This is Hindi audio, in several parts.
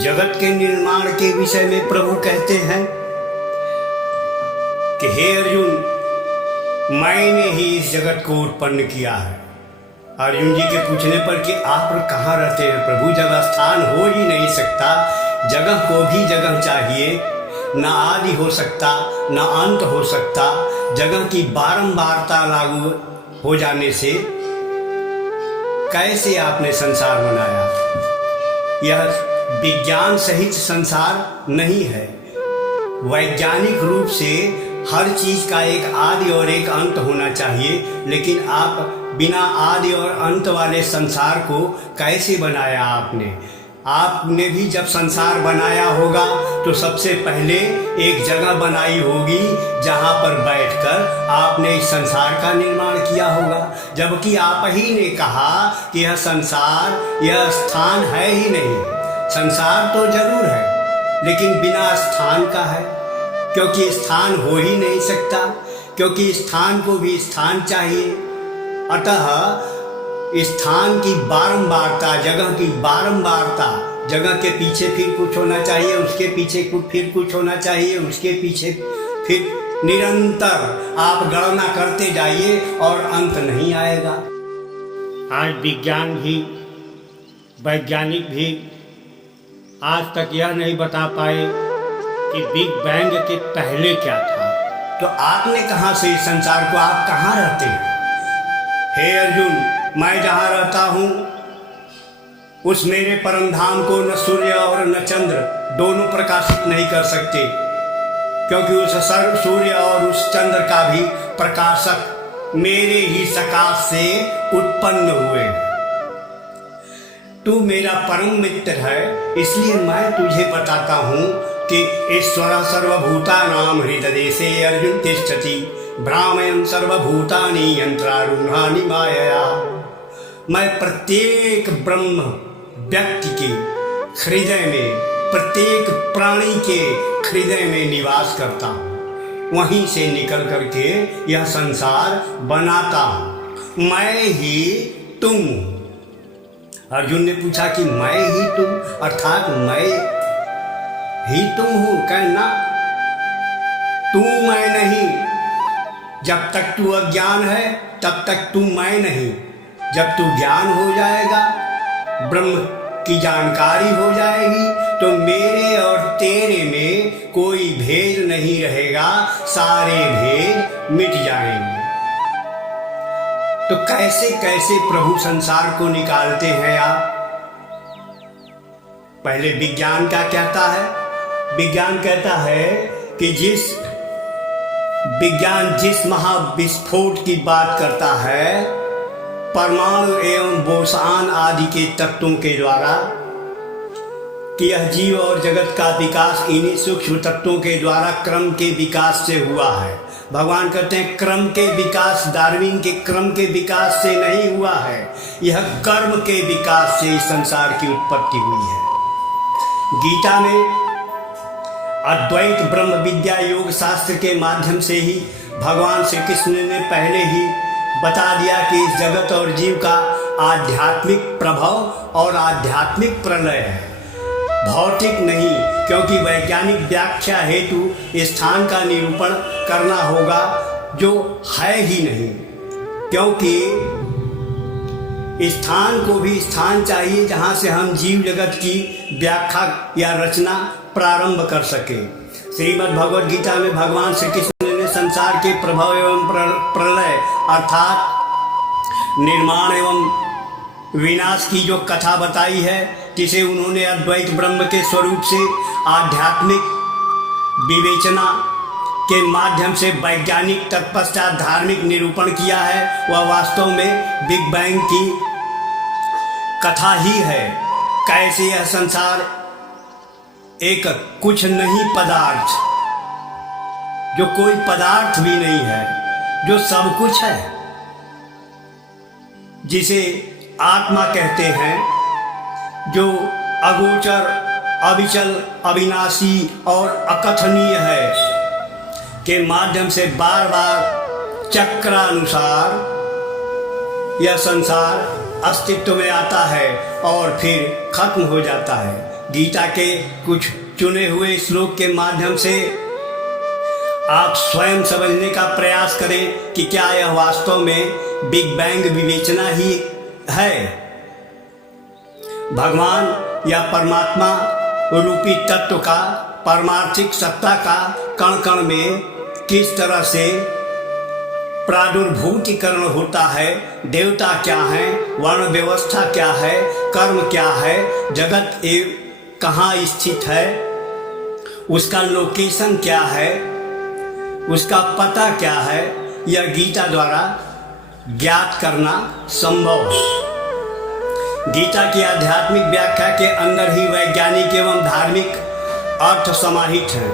जगत के निर्माण के विषय में प्रभु कहते हैं कि हे अर्जुन, मैंने ही इस जगत को उत्पन्न किया है। अर्जुन जी के पूछने पर कि आप कहाँ रहते हैं प्रभु, जब स्थान हो ही नहीं सकता, जगह को भी जगह चाहिए, ना आदि हो सकता ना अंत हो सकता, जगह की बारंबारता लागू हो जाने से कैसे आपने संसार बनाया? यह विज्ञान सहित संसार नहीं है। वैज्ञानिक रूप से हर चीज का एक आदि और एक अंत होना चाहिए, लेकिन आप बिना आदि और अंत वाले संसार को कैसे बनाया आपने? आपने भी जब संसार बनाया होगा तो सबसे पहले एक जगह बनाई होगी जहां पर बैठकर आपने इस संसार का निर्माण किया होगा, जबकि आप ही ने कहा कि यह संसार, यह स्थान है ही नहीं। संसार तो जरूर है लेकिन बिना स्थान का है, क्योंकि स्थान हो ही नहीं सकता, क्योंकि स्थान को भी स्थान चाहिए। अतः स्थान की बारंबारता, जगह की बारंबारता, जगह के पीछे फिर कुछ होना चाहिए, उसके पीछे फिर कुछ होना चाहिए, उसके पीछे फिर निरंतर आप गणना करते जाइए और अंत नहीं आएगा। आज विज्ञान भी, वैज्ञानिक भी आज तक यह नहीं बता पाए कि बिग बैंग के पहले क्या था। तो आपने कहाँ से इस संसार को, आप कहाँ रहते हैं? हे अर्जुन, मैं जहाँ रहता हूँ उस मेरे परम धाम को न सूर्य और न चंद्र दोनों प्रकाशित नहीं कर सकते, क्योंकि उस सूर्य और उस चंद्र का भी प्रकाशक मेरे ही सकाश से उत्पन्न हुए। तू मेरा परम मित्र है, इसलिए मैं तुझे बताता हूँ कि ईश्वर सर्वभूतानां हृदयदेशे अर्जुन तिष्ठति भ्रामयन् सर्वभूतानि यंत्रारूढ़ानि मायया। मैं प्रत्येक ब्रह्म व्यक्ति के हृदय में, प्रत्येक प्राणी के हृदय में निवास करता हूँ, वहीं से निकल करके यह संसार बनाता हूँ। मैं ही तुम। अर्जुन ने पूछा कि मैं ही तुम, अर्थात मैं ही तुम हूँ? कहना तू मैं नहीं। जब तक तू अज्ञान है तब तक तू मैं नहीं। जब तू ज्ञान हो जाएगा, ब्रह्म की जानकारी हो जाएगी, तो मेरे और तेरे में कोई भेद नहीं रहेगा, सारे भेद मिट जाएंगे। तो कैसे कैसे प्रभु संसार को निकालते हैं आप? पहले विज्ञान क्या कहता है? विज्ञान कहता है कि विज्ञान जिस महाविस्फोट की बात करता है, परमाणु एवं बोसान आदि के तत्वों के द्वारा, कि यह जीव और जगत का विकास इन्हीं सूक्ष्म तत्वों के द्वारा क्रम के विकास से हुआ है। भगवान कहते हैं क्रम के विकास, डार्विन के क्रम के विकास से नहीं हुआ है, यह कर्म के विकास से इस संसार की उत्पत्ति हुई है। गीता में अद्वैत ब्रह्म विद्या योग शास्त्र के माध्यम से ही भगवान श्री कृष्ण ने पहले ही बता दिया कि इस जगत और जीव का आध्यात्मिक प्रभाव और आध्यात्मिक प्रलय है, भौतिक नहीं, क्योंकि वैज्ञानिक व्याख्या हेतु स्थान का निरूपण करना होगा जो है ही नहीं, क्योंकि स्थान को भी स्थान चाहिए जहाँ से हम जीव जगत की व्याख्या या रचना प्रारंभ कर सके। श्रीमद् भगवद गीता में भगवान श्री कृष्ण ने संसार के प्रभाव एवं प्रलय अर्थात निर्माण एवं विनाश की जो कथा बताई है, जिसे उन्होंने अद्वैत ब्रह्म के स्वरूप से आध्यात्मिक विवेचना के माध्यम से वैज्ञानिक तत्पश्चात धार्मिक निरूपण किया है, वह वास्तव में बिग बैंग की कथा ही है। कैसे यह संसार एक कुछ नहीं पदार्थ, जो कोई पदार्थ भी नहीं है, जो सब कुछ है, जिसे आत्मा कहते हैं, जो अगोचर, अविचल, अविनाशी और अकथनीय है, के माध्यम से बार बार चक्रानुसार यह संसार अस्तित्व में आता है और फिर खत्म हो जाता है। गीता के कुछ चुने हुए श्लोक के माध्यम से आप स्वयं समझने का प्रयास करें कि क्या यह वास्तव में बिग बैंग विवेचना ही है। भगवान या परमात्मा रूपी तत्व का पारमार्थिक सत्ता का कण कण में किस तरह से प्रादुर्भूतिकरण होता है, देवता क्या है, वर्ण व्यवस्था क्या है, कर्म क्या है, जगत कहाँ स्थित है, उसका लोकेशन क्या है, उसका पता क्या है, यह गीता द्वारा ज्ञात करना संभव है। गीता की आध्यात्मिक व्याख्या के अंदर ही वैज्ञानिक एवं धार्मिक अर्थ समाहित हैं।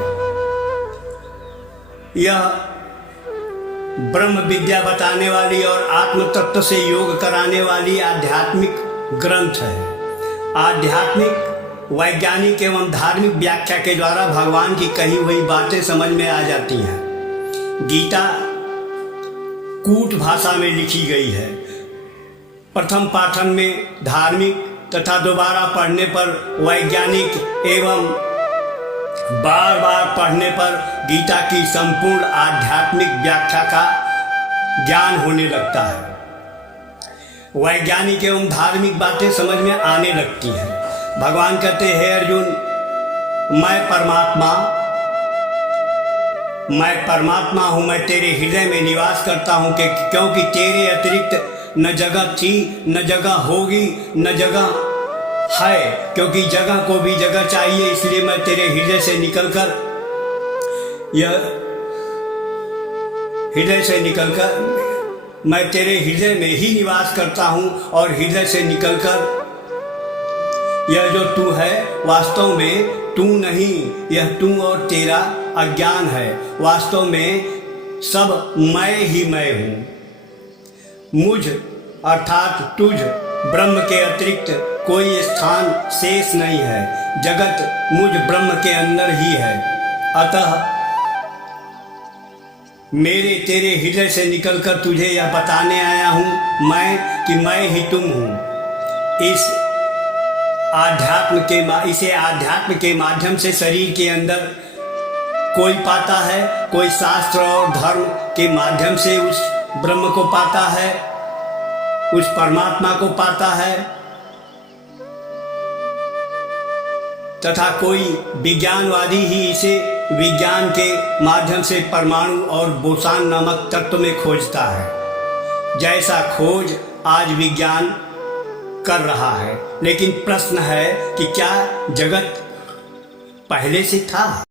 यह ब्रह्म विद्या बताने वाली और आत्म तत्व से योग कराने वाली आध्यात्मिक ग्रंथ है। आध्यात्मिक, वैज्ञानिक एवं धार्मिक व्याख्या के द्वारा भगवान की कही हुई बातें समझ में आ जाती हैं। गीता कूट भाषा में लिखी गई है। प्रथम पाठन में धार्मिक तथा दोबारा पढ़ने पर वैज्ञानिक एवं बार बार पढ़ने पर गीता की संपूर्ण आध्यात्मिक व्याख्या का ज्ञान होने लगता है। वैज्ञानिक एवं धार्मिक बातें समझ में आने लगती हैं। भगवान कहते हैं, अर्जुन, मैं परमात्मा हूँ, मैं तेरे हृदय में निवास करता हूँ क्योंकि तेरे अतिरिक्त न जगह थी, न जगह होगी, न जगह है, क्योंकि जगह को भी जगह चाहिए। इसलिए मैं तेरे हृदय से निकलकर मैं तेरे हृदय में ही निवास करता हूँ और हृदय से निकलकर यह जो तू है वास्तव में तू नहीं, यह तू और तेरा अज्ञान है। वास्तव में सब मैं ही मैं हूँ। मुझ अर्थात तुझ ब्रह्म के अतिरिक्त कोई स्थान शेष नहीं है। जगत मुझ ब्रह्म के अंदर ही है। अतः मेरे तेरे हृदय से निकलकर तुझे यह बताने आया हूँ कि मैं ही तुम हूँ। इसे आध्यात्म के माध्यम से शरीर के अंदर कोई पाता है, कोई शास्त्र और धर्म के माध्यम से उस ब्रह्म को पाता है, उस परमात्मा को पाता है, तथा कोई विज्ञानवादी ही इसे विज्ञान के माध्यम से परमाणु और बोसान नामक तत्व में खोजता है, जैसा खोज आज विज्ञान कर रहा है। लेकिन प्रश्न है कि क्या जगत पहले से था?